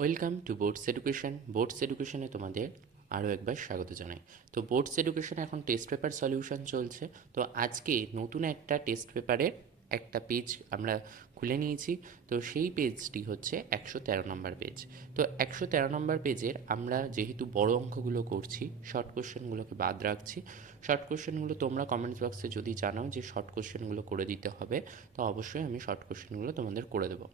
Welcome to boards education. Boards এডুকেশনে তোমাদের আরও একবার স্বাগত জানাই। তো বোর্ডস এডুকেশনে এখন টেস্ট পেপার সলিউশন চলছে। তো আজকে নতুন একটা টেস্ট পেপারের একটা পেজ আমরা খুলে নিয়েছি। তো সেই পেজটি হচ্ছে 113 নম্বর পেজ। তো 113 নম্বর পেজের আমরা যেহেতু বড় অঙ্কগুলো করছি, শর্ট কোশ্চেনগুলোকে বাদ রাখছি। শর্ট কোশ্চেনগুলো তোমরা কমেন্টস বক্সে যদি জানাও যে শর্ট কোশ্চেনগুলো করে দিতে হবে, তো অবশ্যই আমি শর্ট কোশ্চেনগুলো তোমাদের করে দেবো।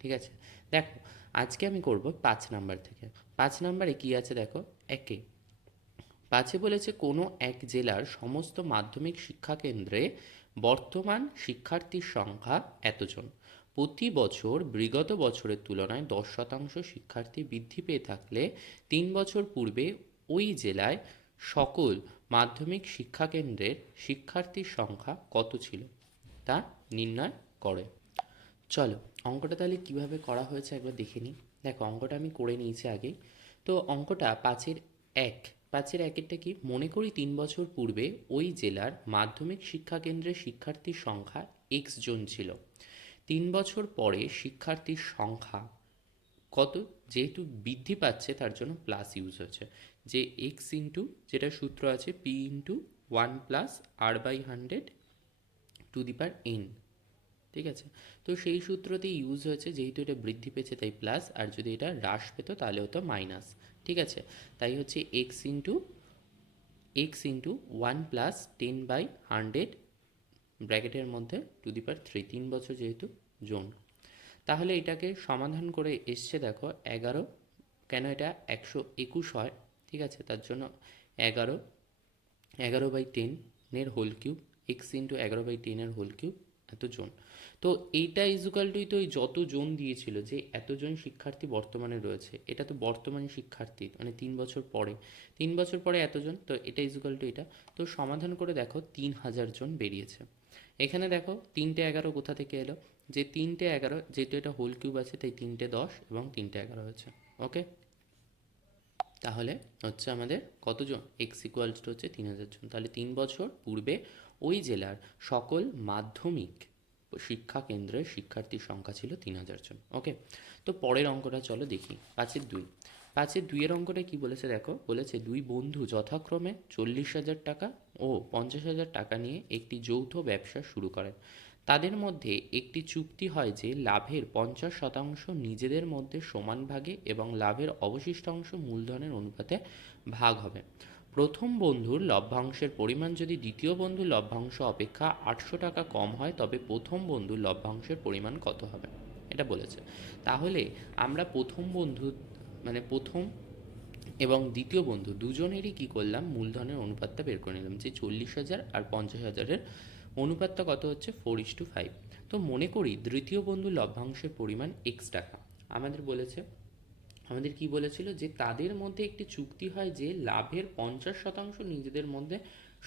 ঠিক আছে, দেখো আজকে আমি করব 5 নাম্বার থেকে। 5 নাম্বারে কি আছে দেখো, একে 5-এ বলেছে কোনো এক জেলার সমস্ত মাধ্যমিক শিক্ষা কেন্দ্রে বর্তমান শিক্ষার্থীর সংখ্যা এতজন। প্রতি বছর বিগত বছরের তুলনায় 10% শিক্ষার্থী বৃদ্ধি পেয়ে থাকলে 3 বছর পূর্বে ওই জেলায় সকল মাধ্যমিক শিক্ষা কেন্দ্রের শিক্ষার্থীর সংখ্যা কত ছিল তা নির্ণয় করে। চলো অঙ্কটা তাহলে কীভাবে করা হয়েছে একবার দেখে নিই। দেখো অঙ্কটা আমি করে নিয়েছি আগেই। তো অঙ্কটা 5-এর একেরটা কি, মনে করি 3 বছর পূর্বে ওই জেলার মাধ্যমিক শিক্ষা কেন্দ্রের শিক্ষার্থীর সংখ্যা এক্স জন ছিল। 3 বছর পরে শিক্ষার্থীর সংখ্যা কত, যেহেতু বৃদ্ধি পাচ্ছে তার জন্য প্লাস ইউজ হচ্ছে, যে এক্স ইন্টু যেটা সূত্র আছে P into 1+r/100 to the power n। ঠিক আছে, তো সেই সূত্রতেই ইউজ হয়েছে, যেহেতু এটা বৃদ্ধি পেয়েছে তাই প্লাস, আর যদি এটা হ্রাস পেত তাহলে হতো মাইনাস। ঠিক আছে, তাই হচ্ছে এক্স ইন্টু 1+10/100 ব্র্যাকেটের মধ্যে টু দি পাওয়ার 3, 3 বছর যেহেতু জোন। তাহলে এটাকে সমাধান করে এসছে দেখো 11, কেন এটা 121 হয়, ঠিক আছে, তার জন্য 11/10 whole cube, x into 11/10 whole cube এত জন। তো এইটা ইজুকাল টুই তো যত জন দিয়েছিল যে এতজন শিক্ষার্থী বর্তমানে রয়েছে, এটা তো বর্তমানে শিক্ষার্থী মানে 3 বছর পরে এতজন, তো এটা ইজুকাল টু এটা। তো সমাধান করে দেখো 3000 জন বেরিয়েছে। এখানে দেখো 3টে 11 কোথা থেকে এলো, যে 3টে 11 যেহেতু এটা হোল কিউব আছে তাই 3টে 10 এবং 3টে 11 হয়েছে। ওকে, তাহলে হচ্ছে আমাদের কতজন, এক্স ইকুয়ালস টু হচ্ছে 3000 জন। তাহলে 3 বছর পূর্বে ওই জেলার সকল মাধ্যমিক শিক্ষা কেন্দ্রের শিক্ষার্থীর সংখ্যা ছিল 3000 জন। ওকে, তো পরের অঙ্কটা চলো দেখি। 5-এর 2 অঙ্কটা কি বলেছে দেখো, বলেছে দুই বন্ধু যথাক্রমে 40,000 টাকা ও 50,000 টাকা নিয়ে একটি যৌথ ব্যবসা শুরু করেন। তাদের মধ্যে একটি চুক্তি হয় যে লাভের 50% নিজেদের মধ্যে সমান ভাগে এবং লাভের অবশিষ্ট অংশ মূলধনের অনুপাতে ভাগ হবে। প্রথম বন্ধুর লভ্যাংশের পরিমাণ যদি দ্বিতীয় বন্ধুর লভ্যাংশ অপেক্ষা 800 টাকা কম হয় তবে প্রথম বন্ধুর লভ্যাংশের পরিমাণ কত হবে, এটা বলেছে। তাহলে আমরা প্রথম বন্ধু মানে প্রথম এবং দ্বিতীয় বন্ধু দুজনেরই কী করলাম, মূলধনের অনুপাতটা বের করে নিলাম, যে 40,000 আর 50,000-এর অনুপাতটা কত হচ্ছে 4:5। তো মনে করি তৃতীয় বন্ধুর লভ্যাংশের পরিমাণ এক্স টাকা। আমাদের কি বলেছিল, যে তাদের মধ্যে একটি চুক্তি হয় যে লাভের 50% নিজেদের মধ্যে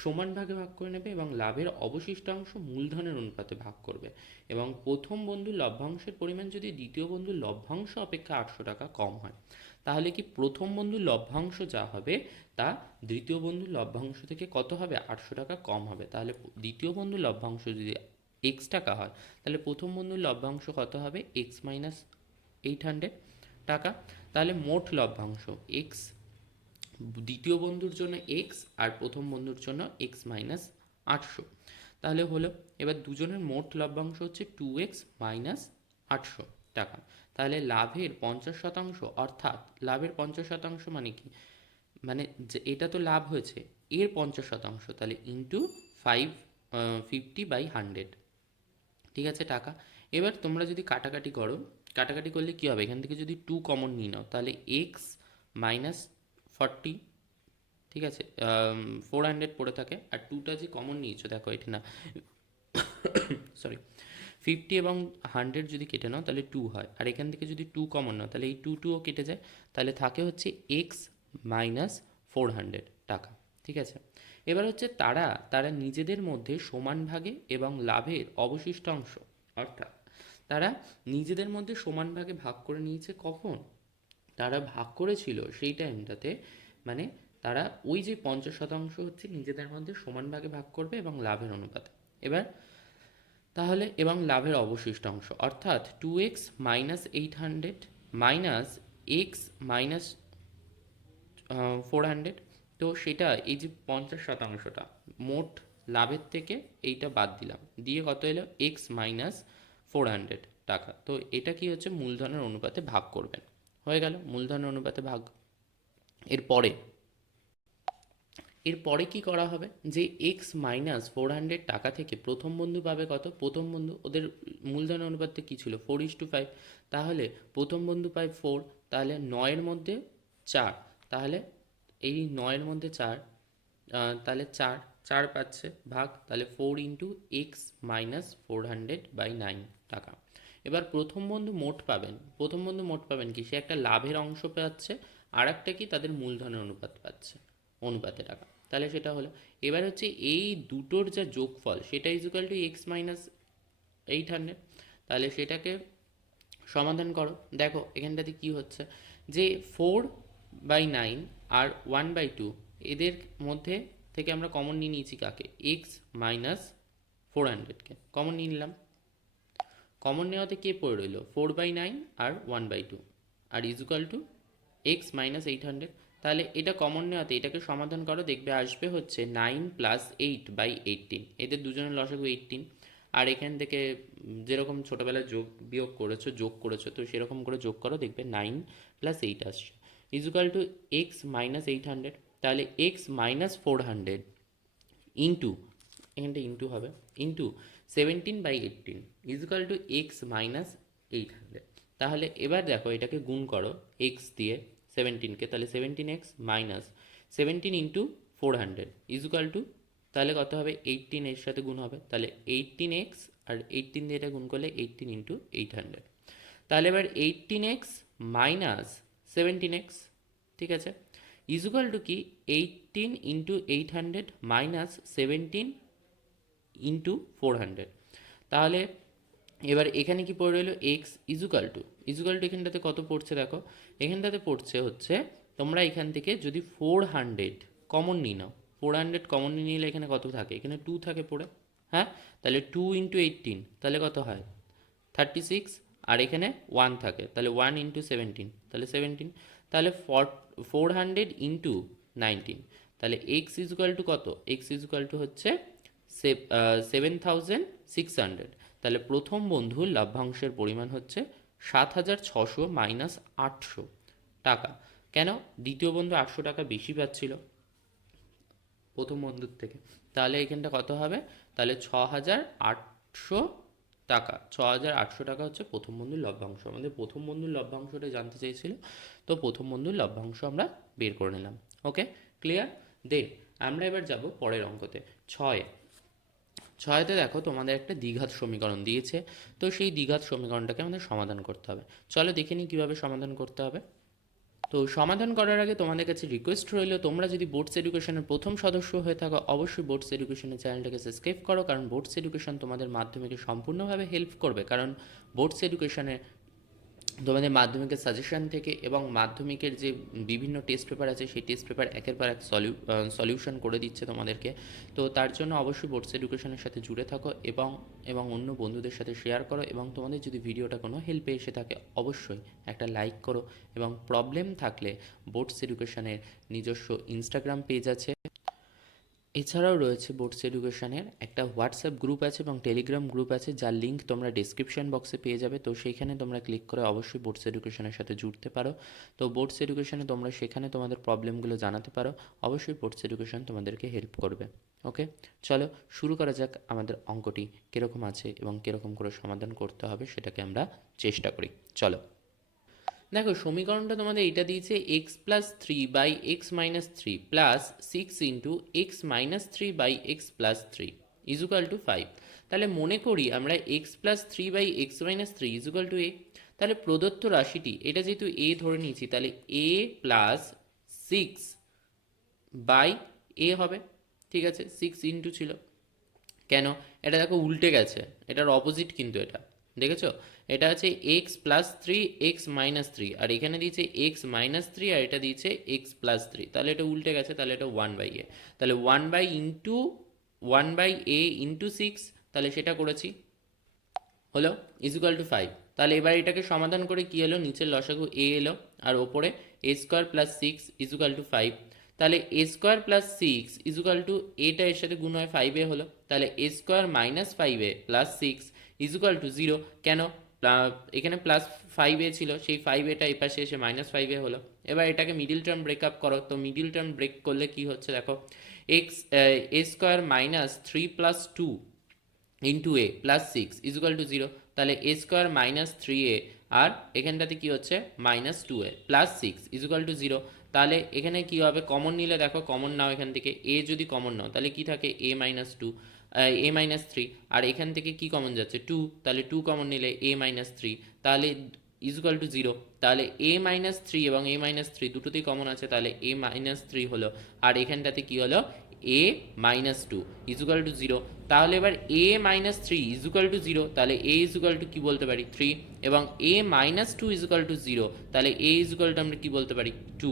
সমান ভাগে ভাগ করে নেবে এবং লাভের অবশিষ্টাংশ মূলধনের অনুপাতে ভাগ করবে, এবং প্রথম বন্ধুর লভ্যাংশের পরিমাণ যদি দ্বিতীয় বন্ধুর লভ্যাংশ অপেক্ষা 800 টাকা কম হয়, তাহলে কি প্রথম বন্ধুর লভ্যাংশ যা হবে তা দ্বিতীয় বন্ধুর লভ্যাংশ থেকে কত হবে, 800 টাকা কম হবে। তাহলে দ্বিতীয় বন্ধুর লভ্যাংশ যদি এক্স টাকা হয় তাহলে প্রথম বন্ধুর লভ্যাংশ কত হবে, এক্স মাইনাস 800 টাকা। তাহলে মোট লভ্যাংশ এক্স, দ্বিতীয় বন্ধুর জন্য এক্স আর প্রথম বন্ধুর জন্য এক্স মাইনাস 800, তাহলে হলো এবার দুজনের মোট লভ্যাংশ হচ্ছে 2x মাইনাস 800 টাকা। তাহলে লাভের 50%, অর্থাৎ লাভের 50% মানে কি, মানে যে এটা তো লাভ হয়েছে এর 50%, তাহলে ইন্টু 50/100, ঠিক আছে টাকা। এবার তোমরা যদি কাটাকাটি করো, কাটাকাটি করলে কী হবে, এখান থেকে যদি 2 কমন নিয়ে নাও তাহলে এক্স মাইনাস 40, ঠিক আছে, 400 পড়ে থাকে, আর 2টা যে কমন নিয়েছো দেখো এটা না, সরি, 50 এবং 100 যদি কেটে নাও তাহলে 2 হয়, আর এখান থেকে যদি 2 কমন নাও তাহলে এই 2ও কেটে যায়, তাহলে থাকে হচ্ছে এক্স মাইনাস 400 টাকা। ঠিক আছে, এবার হচ্ছে তারা নিজেদের মধ্যে সমান ভাগে এবং লাভের অবশিষ্ট অংশ, অর্থাৎ তারা নিজেদের মধ্যে সমান ভাগে ভাগ করে নিয়েছে কখন, তারা ভাগ করেছিল সেই টাইমটাতে, মানে তারা ওই যে 50% হচ্ছে নিজেদের মধ্যে সমান ভাগে ভাগ করবে এবং লাভের অনুপাতে। এবার তাহলে এবং লাভের অবশিষ্ট অংশ, অর্থাৎ 2x minus 800 minus x minus 400, তো সেটা এই যে 50%টা মোট লাভের থেকে এইটা বাদ দিলাম, দিয়ে কত এলো এক্স মাইনাস 400 টাকা। তো এটা কি হচ্ছে, মূলধনের অনুপাতে ভাগ করবেন, হয়ে গেল মূলধনের অনুপাতে ভাগ। এরপরে এরপরে কি করা হবে, যে এক্স মাইনাস 400 টাকা থেকে প্রথম বন্ধু পাবে কত, প্রথম বন্ধু ওদের মূলধন অনুপাতে কী ছিল 4:5, তাহলে প্রথম বন্ধু পায় 4, তাহলে 9-এর মধ্যে 4, তাহলে এই 9-এর মধ্যে 4, তাহলে 4 4 পাচ্ছে ভাগ, তাহলে 4x-400/9 টাকা। এবার প্রথম বন্ধু মোট পাবেন, প্রথম বন্ধু মোট পাবেন কি, সে একটা লাভের অংশ পাচ্ছে, আর একটা কি তাদের মূলধনের অনুপাত পাচ্ছে, অনুপাতে টাকা, তাহলে সেটা হলো। এবার হচ্ছে এই দুটোর যা যোগফল সেটা ইজুকাল টু x-800, তাহলে সেটাকে সমাধান করো। দেখো এখানটাতে কি হচ্ছে, যে 4/9 আর 1/2 এদের মধ্যে থেকে আমরা কমন নিয়ে নিয়েছি কাকে, x-400কে কমন নিয়ে নিলাম। কমন নেওয়াতে কে পড়ে রইল, 4/9 আর 1/2 আর ইজুকাল টু x-800। তাহলে এটা কমন নেওয়াতে এটাকে সমাধান করো, দেখবে আসবে হচ্ছে 9 + 8/18, এদের দুজনের লসাগু 18, আর এখান থেকে যেরকম ছোটোবেলায় যোগ করেছো তো সেরকম করে যোগ করো, দেখবে 9 + 8 আসছে, ইজুকাল টু x-800। তাহলে x-400 ইন্টু, এখানটা ইন্টু হবে, ইন্টু 17/18 ইজুকাল টু x-800। তাহলে এবার দেখো এটাকে গুণ করো x দিয়ে 17কে, তাহলে 17x minus 17 into 400 equal to, তাহলে কত হবে 18, এর সাথে গুণ হবে, তাহলে 18x আর 18 দিয়ে এটা গুণ করলে 18 ইন্টু 800। তাহলে এবার 18x মাইনাস 17x, ঠিক আছে, ইজুকাল টু কি 18 ইন্টু 800 মাইনাস 17 ইন্টু 400। তাহলে এবার এখানে কি পড়ে রইল এক্স ইজুকাল টু, এখানটাতে কত পড়ছে দেখো, এখানটাতে পড়ছে হচ্ছে, তোমরা এখান থেকে যদি 400 কমন নিয়ে নাও, 400 কমন নিয়ে নিলে এখানে কত থাকে, এখানে 2 থাকে পড়ে, হ্যাঁ, তাহলে 2 ইন্টু 18 তাহলে কত হয় 36, আর এখানে 1 থাকে, তাহলে 1 ইন্টু 17 তাহলে 17, তাহলে 400 ইন্টু 19, তাহলে এক্স ইজুকাল টু কত, এক্স ইজুকাল টু হচ্ছে 7600। তাহলে প্রথম বন্ধুর লভ্যাংশের পরিমাণ হচ্ছে 7600 মাইনাস 800 টাকা। কেন, দ্বিতীয় বন্ধু 800 টাকা বেশি পাচ্ছিল প্রথম বন্ধুর থেকে, তাহলে এখানটা কত হবে, তাহলে 6800 টাকা, 6800 টাকা হচ্ছে প্রথম বন্ধুর লভ্যাংশ। আমাদের প্রথম বন্ধুর লভ্যাংশটা জানতে চেয়েছিল, তো প্রথম বন্ধুর লভ্যাংশ আমরা বের করে নিলাম। ওকে, ক্লিয়ার। দে আমরা এবার যাব পরের অঙ্কতে, 6তে দেখো তোমাদের একটা দ্বিঘাত সমীকরণ দিয়েছে, তো সেই দ্বিঘাত সমীকরণটাকে আমাদের সমাধান করতে হবে। চলো দেখে নিই কীভাবে সমাধান করতে হবে। তো সমাধান করার আগে তোমাদের কাছে রিকোয়েস্ট রইল, তোমরা যদি বোর্ডস এডুকেশনের প্রথম সদস্য হয়ে থাকো অবশ্যই বোর্ডস এডুকেশনের চ্যানেলটাকে সাবস্ক্রাইব করো, কারণ বোর্ডস এডুকেশন তোমাদের মাধ্যমিকে সম্পূর্ণভাবে হেল্প করবে, কারণ বোর্ডস এডুকেশনে তোমাদের মাধ্যমিকের সাজেশন থেকে এবং মাধ্যমিকের যে বিভিন্ন টেস্ট পেপার আছে সেই টেস্ট পেপার একের পর এক সলিউশন করে দিচ্ছে তোমাদেরকে। তো তার জন্য অবশ্যই বোর্ডস এডুকেশনের সাথে জুড়ে থাকো এবং অন্য বন্ধুদের সাথে শেয়ার করো, এবং তোমাদের যদি ভিডিওটা কোনো হেল্পে এসে থাকে অবশ্যই একটা লাইক করো, এবং প্রবলেম থাকলে বোর্ডস এডুকেশনের নিজস্ব ইনস্টাগ্রাম পেজ আছে, এছাড়াও রয়েছে বোর্ডস এডুকেশনের একটা হোয়াটসঅ্যাপ গ্রুপ আছে এবং টেলিগ্রাম গ্রুপ আছে, যার লিঙ্ক তোমরা ডিসক্রিপশন বক্সে পেয়ে যাবে। তো সেইখানে তোমরা ক্লিক করে অবশ্যই বোর্ডস এডুকেশনের সাথে জুড়তে পারো। তো বোর্ডস এডুকেশনে তোমরা সেখানে তোমাদের প্রবলেমগুলো জানাতে পারো, অবশ্যই বোর্ডস এডুকেশন তোমাদেরকে হেল্প করবে। ওকে, চলো শুরু করা যাক আমাদের অঙ্কটি কীরকম আছে এবং কীরকম করে সমাধান করতে হবে সেটাকে আমরা চেষ্টা করি। চলো দেখো সমীকরণটা তোমাদের এটা দিয়েছে x+3/x-3 plus 6 × x-3/x+3 equal to 5। তাহলে মনে করি আমরা x+3/x-3 ইজুকাল টু a। তাহলে প্রদত্ত রাশিটি, এটা যেহেতু a ধরে নিয়েছি, তাহলে a প্লাস 6/a হবে, ঠিক আছে, 6 ইন্টু ছিল, কেন এটা দেখো উল্টে গেছে, এটার অপোজিট কিন্তু এটা দেখেছো, এটা আছে x+3 x-3, আর এখানে দিয়েছে x-3 আর এটা দিয়েছে x+3, তাহলে এটা উল্টে গেছে, তাহলে এটা 1/a, তাহলে 1/a ইন্টু 6, তাহলে সেটা করেছি, হলো ইজুকাল টু 5। তাহলে এবার এটাকে সমাধান করে কি এলো, নিচের লসাগু এ এলো আর ওপরে a square plus six equal to five. তাহলে a square plus six equal to এটা এর সাথে গুণ হয় ফাইভ এ হলো, তাহলে a square minus five a plus six equal to zero. কেন, এখানে প্লাস ফাইভ এ ছিল, সেই ফাইভ এটা এই পাশে এসে মাইনাস ফাইভ এ হলো। এবার এটাকে মিডিল টার্ম ব্রেকআপ করো, তো মিডিল টার্ম ব্রেক করলে কি হচ্ছে দেখো, x a square minus three plus two into a plus six equal to zero. তাহলে a square minus three a আর এখানটাতে কি হচ্ছে minus two a plus six equal to zero. তাহলে এখানে কি হবে, কমন নিলে দেখো, কমন নাও এখান থেকে, এ যদি কমন নাও তাহলে কি থাকে এ মাইনাস টু, এ মাইনাস থ্রি, আর এখান থেকে কি কমন যাচ্ছে টু, তাহলে টু কমন নিলে এ মাইনাস থ্রি, তাহলে ইজুকাল টু জিরো। তাহলে এ মাইনাস থ্রি এবং এ মাইনাস থ্রি দুটোতেই কমন আছে, তাহলে এ মাইনাস থ্রি হলো, আর এখানটাতে কি হলো a minus two equal to zero. তাহলে এবার a minus three equal to zero, তাহলে এ ইজুকাল টু কী বলতে পারি থ্রি, এবং a minus two equal to zero, তাহলে এ ইজুকাল টু আমরা কী বলতে পারি টু।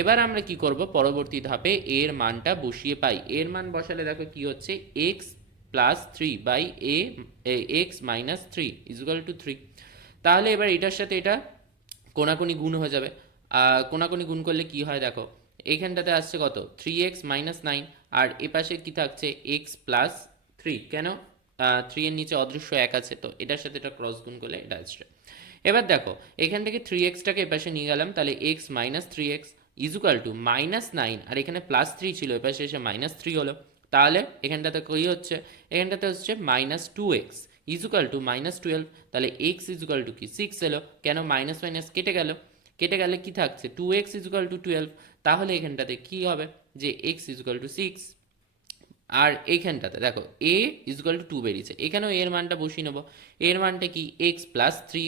এবার আমরা কি করব, পরবর্তী ধাপে এর মানটা বসিয়ে পাই। এর মান বসালে দেখো কি হচ্ছে x plus three by x minus three equal to three. তাহলে এবার এটার সাথে এটা কোনাকুনি গুণ হয়ে যাবে, কোনাকুনি গুণ করলে কি হয় দেখো, এইখানটাতে আসছে কত থ্রি এক্স মাইনাস নাইন, আর এ পাশে কি থাকছে এক্স প্লাস থ্রি। কেন, থ্রি এর নিচে অদৃশ্য এক আছে, তো এটার সাথে এটা ক্রস গুণ করলে এটা আসছে। এবার দেখো এখান থেকে থ্রি এক্সটাকে এপাশে নিয়ে গেলাম, তাহলে x minus three x equal to minus nine, আর এখানে প্লাস থ্রি ছিল এপাশে এসে মাইনাস থ্রি হলো। তাহলে এখানটাতে কী হচ্ছে, এখানটাতে হচ্ছে minus two x equal to minus twelve, তাহলে এক্স ইজুকাল টু কি সিক্স এলো। কেন, মাইনাস মাইনাস কেটে গেল, কেটে গেলে কি থাকছে two x equal to twelve. তাহলে এখানটাতে কি হবে যে এক্স ইজুকাল টু সিক্স, আর এইখানটাতে দেখো এ ইজুকাল টু টু বেরিয়েছে, এখানেও এর মানটা বসিয়ে নেবো। এর মানটা কি এক্স প্লাস থ্রি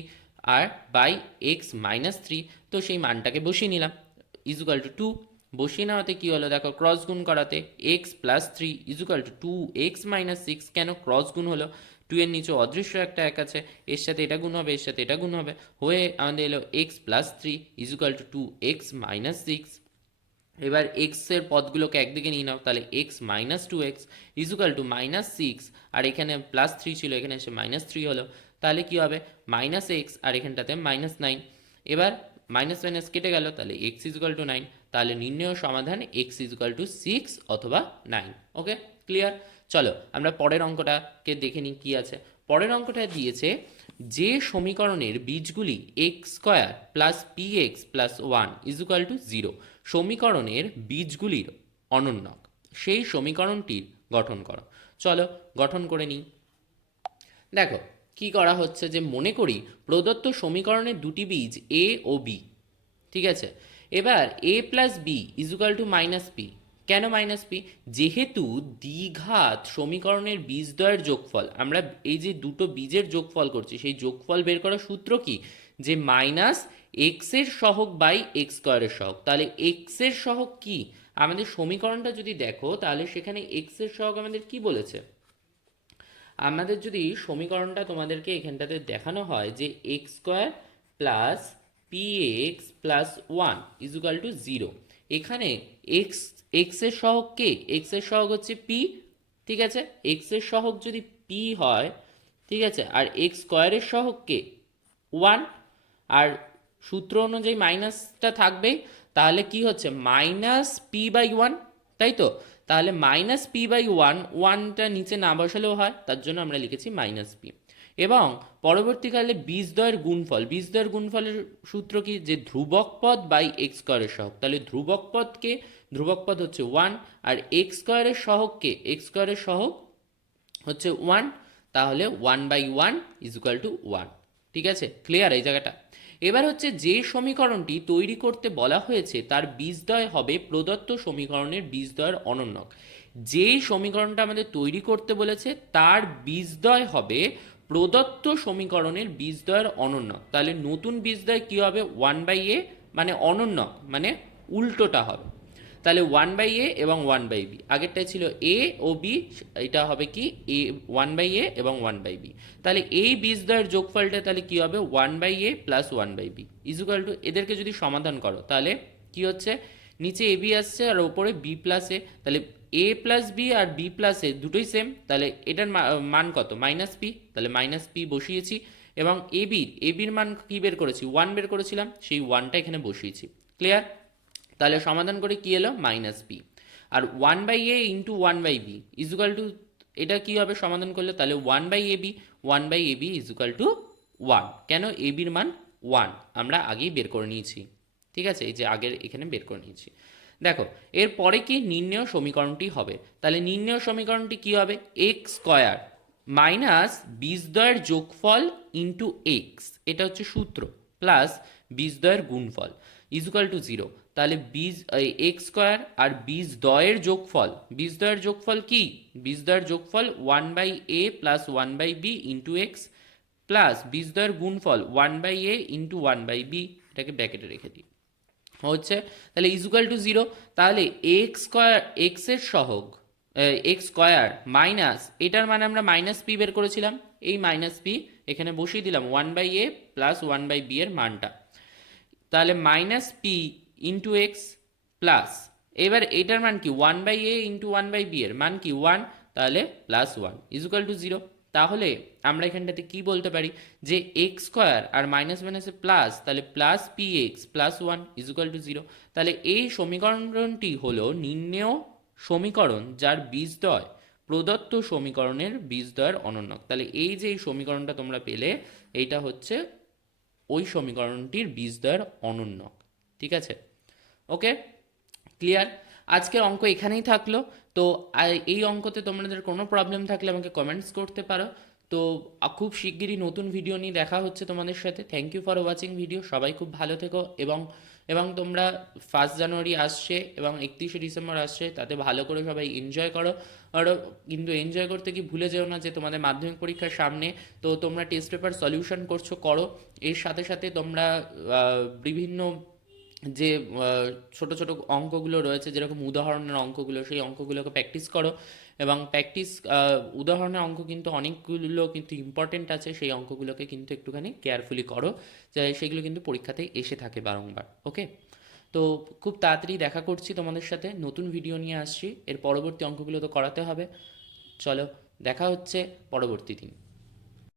আর বাই এক্স মাইনাস থ্রি, তো সেই মানটাকে বসিয়ে নিলাম ইজুকাল টু টু। বসিয়ে নেওয়াতে কী হলো দেখো, ক্রস গুণ করাতে x plus three equal to two x minus six. কেন, ক্রস গুণ হলো, টু এর নিচে অদৃশ্য একটা এক আছে, এর সাথে এটা গুণ হবে, এর সাথে এটা গুণ হবে, হয়ে আমাদের এলো x plus three equal to two x minus six. এবার এক্সের পদগুলোকে একদিকে নিয়ে নাও, তাহলে x minus two x equal to minus six, আর এখানে প্লাস থ্রি ছিল, এখানে এসে মাইনাস থ্রি হলো। তাহলে কি হবে মাইনাস এক্স, আর এখানটাতে মাইনাস নাইন। এবার মাইনাস মাইনাস কেটে গেল, তাহলে এক্স ইজুকাল টু নাইন। তাহলে নির্ণয় সমাধান এক্স ইজুকাল টু সিক্স অথবা নাইন। ওকে, ক্লিয়ার। চলো আমরা পরের অঙ্কটাকে দেখে নিই কী আছে। পরের অঙ্কটা দিয়েছে যে সমীকরণের বীজগুলি x square plus p x plus one equal to zero, সমীকরণের বীজগুলির অনন্যক, সেই সমীকরণটির গঠন করো। চলো গঠন করে নিই। দেখো কি করা হচ্ছে, যে মনে করি প্রদত্ত সমীকরণের দুটি বীজ এ ও বি, ঠিক আছে। এবার a plus b equal to minus p. কেন মাইনাস পি, যেহেতু দ্বিঘাত সমীকরণের বীজদ্বয়ের যোগফল, আমরা এই যে দুটো বীজের যোগফল করছি, সেই যোগফল বের করার সূত্র কি, যে মাইনাস এক্সের সহগ বাই এক্স স্কোয়ারের সহগ। তাহলে এক্সের সহগ কি, আমাদের সমীকরণটা যদি দেখো তাহলে সেখানে এক্সের সহগ আমাদের কি বলেছে, আমাদের যদি সমীকরণটা তোমাদেরকে এখানটাতে দেখানো হয় যে x square plus p x plus one equal to zero, এখানে এক্সের সহগ কে, এক্সের সহগ হচ্ছে পি, ঠিক আছে। এক্সের সহগ যদি পি হয়, ঠিক আছে, আর এক্স স্কোয়ারের সহগ কে ওয়ান, আর সূত্র অনুযায়ী মাইনাসটা থাকবে, তাহলে কি হচ্ছে মাইনাস পি বাই ওয়ান, তাই তো। তাহলে মাইনাস পি বাই ওয়ান, ওয়ানটা নিচে না বসালেও হয়, তার জন্য আমরা লিখেছি মাইনাস পি। এবং পরবর্তীকালে বীজদ্বয়ের গুণফল, বীজদ্বয়ের গুণফলের সূত্র কি, যে ধ্রুবক পদ বাই এক্স স্কোয়ারের সহগ। তাহলে ধ্রুবক পদকে, ধ্রুবক পদ হচ্ছে ওয়ান, আর এক্স স্কোয়ারের সহগকে, এক্স স্কোয়ারের সহগ হচ্ছে ওয়ান, তাহলে one by one equal to one. ঠিক আছে, ক্লিয়ার এই জায়গাটা। এবার হচ্ছে যে সমীকরণটি তৈরি করতে বলা হয়েছে তার বীজদ্বয় হবে প্রদত্ত সমীকরণের বীজদ্বয়ের অনন্যক। যে সমীকরণটা আমাদের তৈরি করতে বলেছে তার বীজদ্বয় হবে প্রদত্ত সমীকরণের বীজদ্বয়ের অনন্যক। তাহলে নতুন বীজদ্বয় কি হবে, ওয়ান বাই এ, মানে অনন্যক মানে উল্টোটা হবে। তাহলে ওয়ান বাই এ এবং ওয়ান বাই বি, আগেরটাই ছিল এ ও বি, এটা হবে কি এ ওয়ান বাই এ এবং ওয়ান বাই বি। তাহলে এই বীজদ্বয়ের যোগফলটা তাহলে কি হবে, one by a plus one by b equal to, এদেরকে যদি সমাধান করো তাহলে কি হচ্ছে, নিচে এ বি আসছে আর ওপরে বি প্লাস এ, তাহলে এ প্লাস বি আর বি প্লাস এ দুটোই সেম, তাহলে এটার মান কত মাইনাস পি, তাহলে মাইনাস পি বসিয়েছি। এবং এবির মান কি বের করেছি, 1 বের করেছিলাম, সেই 1টা এখানে বসিয়েছি। ক্লিয়ার? তাহলে সমাধান করে কি এলো, মাইনাস বি। আর 1/a into 1/b equal to, এটা কি হবে সমাধান করলে, তাহলে 1/ab ইজুকাল টু 1। কেন? এবির মান 1 আমরা আগেই বের করে নিয়েছি, ঠিক আছে, এই যে আগের এখানে বের করে নিয়েছি। দেখো এরপরে কি নির্ণয় সমীকরণটি হবে, তাহলে নির্ণয় সমীকরণটি কি হবে, এক্স স্কোয়ার মাইনাস বীজদ্বয়ের যোগফল ইন্টু এক্স, এটা হচ্ছে সূত্র, প্লাস বীজদ্বয়ের গুণফল ইজুকাল টু 0। তাহলে এক্স স্কোয়ার আর বীজদ্বয়ের যোগফল কি, বীজদ্বয়ের যোগফল 1/a plus 1/b into x, plus বীজদ্বয়ের গুণফল 1/a ইন্টু 1/b, এটাকে ব্র্যাকেটে রেখে দিই, হচ্ছে তাহলে ইজুকাল টু 0। তাহলে এক্স স্কোয়ার, এক্স এর সহগ এক্স স্কোয়ার মাইনাস, এটার মানে আমরা মাইনাস পি বের করেছিলাম, এই মাইনাস পি এখানে বসিয়ে দিলাম 1/a প্লাস 1/b এর মানটা, তাহলে minus P into x plus, এবার এটার মান কি 1/a ইন্টু 1/b এর মান কি 1, তাহলে প্লাস 1 ইজুকাল টু 0। তাহলে আমরা এখানটাতে কি বলতে পারি যে এক্স স্কোয়ার আর মাইনাস মাইনাসে প্লাস, তাহলে plus p x plus 1 equal to 0। তাহলে এই সমীকরণটি হলো নির্ণেয় সমীকরণ যার বীজদ্বয় প্রদত্ত সমীকরণের বীজদ্বয়ের অনন্যক। তাহলে এই যে এই সমীকরণটা তোমরা পেলে, এইটা হচ্ছে ওই সমীকরণটির বীজদ্বয়ের অনন্যক, ঠিক আছে, ওকে, ক্লিয়ার? আজকের অঙ্ক এখানেই থাকলো। তো এই অঙ্কতে তোমাদের কোনো প্রবলেম থাকলে আমাকে কমেন্টস করতে পারো। তো খুব শিগগিরই নতুন ভিডিও নিয়ে দেখা হচ্ছে তোমাদের সাথে। Thank you for watching video. সবাই খুব ভালো থেকো, এবং তোমরা 1 জানুয়ারি আসছে এবং 31শে ডিসেম্বর আসছে, তাতে ভালো করে সবাই এনজয় করো। আর কিন্তু এনজয় করতে কি ভুলে যেও না যে তোমাদের মাধ্যমিক পরীক্ষার সামনে, তো তোমরা টেস্ট পেপার সলিউশন করো, এর সাথে সাথে তোমরা বিভিন্ন যে ছোট ছোট অঙ্কগুলো রয়েছে, যেরকম উদাহরণের অঙ্কগুলো, সেই অঙ্কগুলোকে প্র্যাকটিস করো, এবং উদাহরণের অঙ্ক কিন্তু অনেকগুলো কিন্তু ইম্পর্টেন্ট আছে, সেই অঙ্কগুলোকে কিন্তু একটুখানি কেয়ারফুলি করো, যে সেগুলো কিন্তু পরীক্ষাতে এসে থাকে বারংবার, ওকে? তো খুব তাড়াতাড়ি দেখা করছি তোমাদের সাথে, নতুন ভিডিও নিয়ে আসছি, এর পরবর্তী অঙ্কগুলো তো করাতে হবে। চলো, দেখা হচ্ছে পরবর্তী দিন।